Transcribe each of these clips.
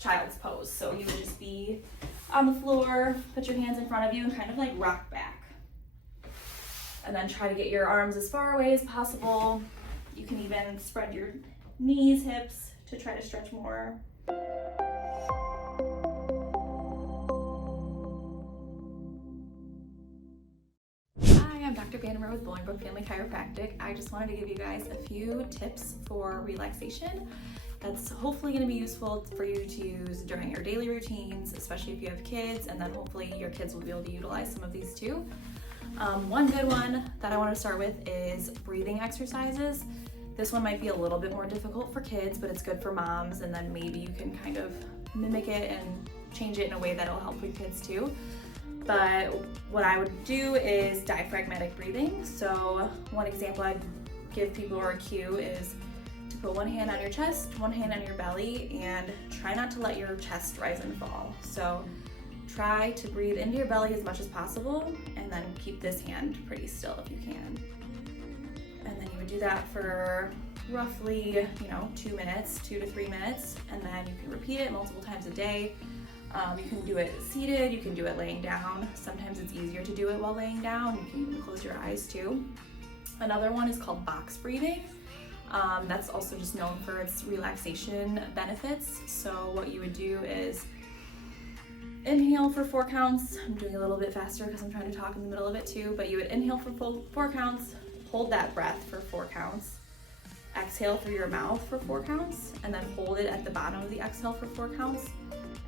child's pose. So you would just be on the floor, put your hands in front of you and kind of like rock back. And then try to get your arms as far away as possible. You can even spread your knees, hips to try to stretch more. Hi, I'm Dr. Bandemer with Bolingbrook Family Chiropractic. I just wanted to give you guys a few tips for relaxation that's hopefully going to be useful for you to use during your daily routines, especially if you have kids, and then hopefully your kids will be able to utilize some of these too. One good one that I want to start with is breathing exercises. This one might be a little bit more difficult for kids, but it's good for moms, and then maybe you can kind of mimic it and change it in a way that'll help with kids too. But what I would do is diaphragmatic breathing. So one example I'd give people or a cue is to put one hand on your chest, one hand on your belly, and try not to let your chest rise and fall. So try to breathe into your belly as much as possible, and then keep this hand pretty still if you can. And then you would do that for roughly, 2 minutes, 2 to 3 minutes, and then you can repeat it multiple times a day. You can do it seated, you can do it laying down. Sometimes it's easier to do it while laying down. You can even close your eyes too. Another one is called box breathing. That's also just known for its relaxation benefits. So what you would do is inhale for 4 counts. I'm doing a little bit faster because I'm trying to talk in the middle of it too, but you would inhale for 4 counts, hold that breath for 4 counts, exhale through your mouth for 4 counts, and then hold it at the bottom of the exhale for 4 counts.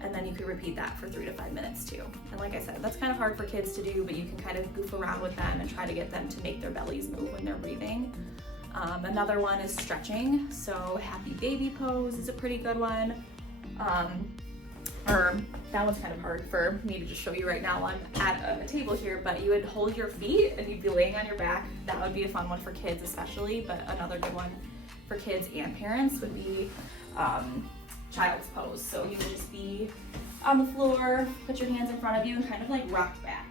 And then you could repeat that for 3 to 5 minutes too. And like I said, that's kind of hard for kids to do, but you can kind of goof around with them and try to get them to make their bellies move when they're breathing. Another one is stretching. So happy baby pose is a pretty good one. Or that one's kind of hard for me to just show you right now while I'm at a table here, but you would hold your feet and you'd be laying on your back. That would be a fun one for kids especially, but another good one for kids and parents would be child's pose. So you would just be on the floor, put your hands in front of you and kind of like rock back.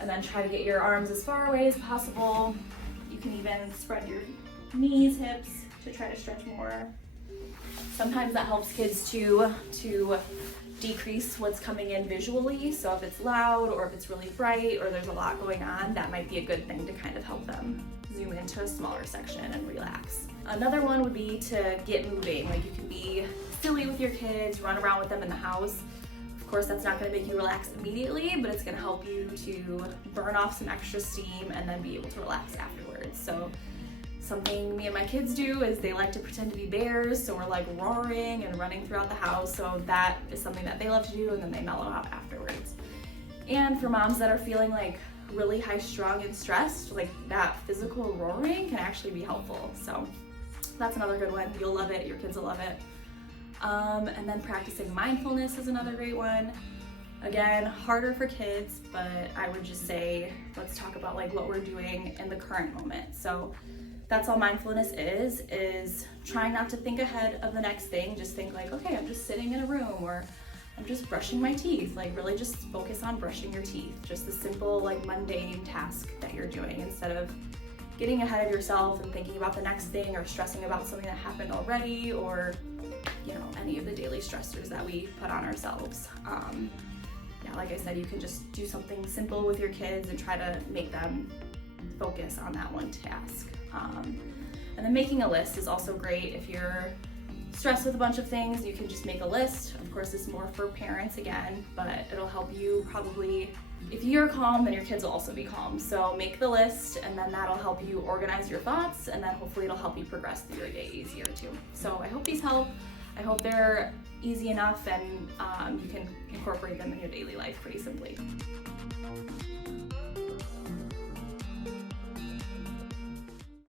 And then try to get your arms as far away as possible. You can even spread your knees, hips to try to stretch more. Sometimes that helps kids to decrease what's coming in visually. So if it's loud or if it's really bright or there's a lot going on, that might be a good thing to kind of help them zoom into a smaller section and relax. Another one would be to get moving. Like you can be silly with your kids, run around with them in the house. Of course, that's not going to make you relax immediately, but it's going to help you to burn off some extra steam and then be able to relax afterwards. So something me and my kids do is they like to pretend to be bears, so we're like roaring and running throughout the house. So that is something that they love to do, and then they mellow out afterwards. And for moms that are feeling like really high strung and stressed, like that physical roaring can actually be helpful. So that's another good one. You'll love it, your kids will love it. And then practicing mindfulness is another great one. Again, harder for kids, but I would just say, let's talk about like what we're doing in the current moment. So that's all mindfulness is trying not to think ahead of the next thing. Just think like, okay, I'm just sitting in a room, or I'm just brushing my teeth. Like really just focus on brushing your teeth. Just the simple like mundane task that you're doing instead of getting ahead of yourself and thinking about the next thing or stressing about something that happened already, or any of the daily stressors that we put on ourselves. Like I said, you can just do something simple with your kids and try to make them focus on that one task. And then making a list is also great. If you're stressed with a bunch of things, you can just make a list. Of course, it's more for parents again, but it'll help you probably, if you're calm, then your kids will also be calm. So make the list, and then that'll help you organize your thoughts, and then hopefully it'll help you progress through your day easier too. So I hope these help. I hope they're easy enough and you can incorporate them in your daily life pretty simply.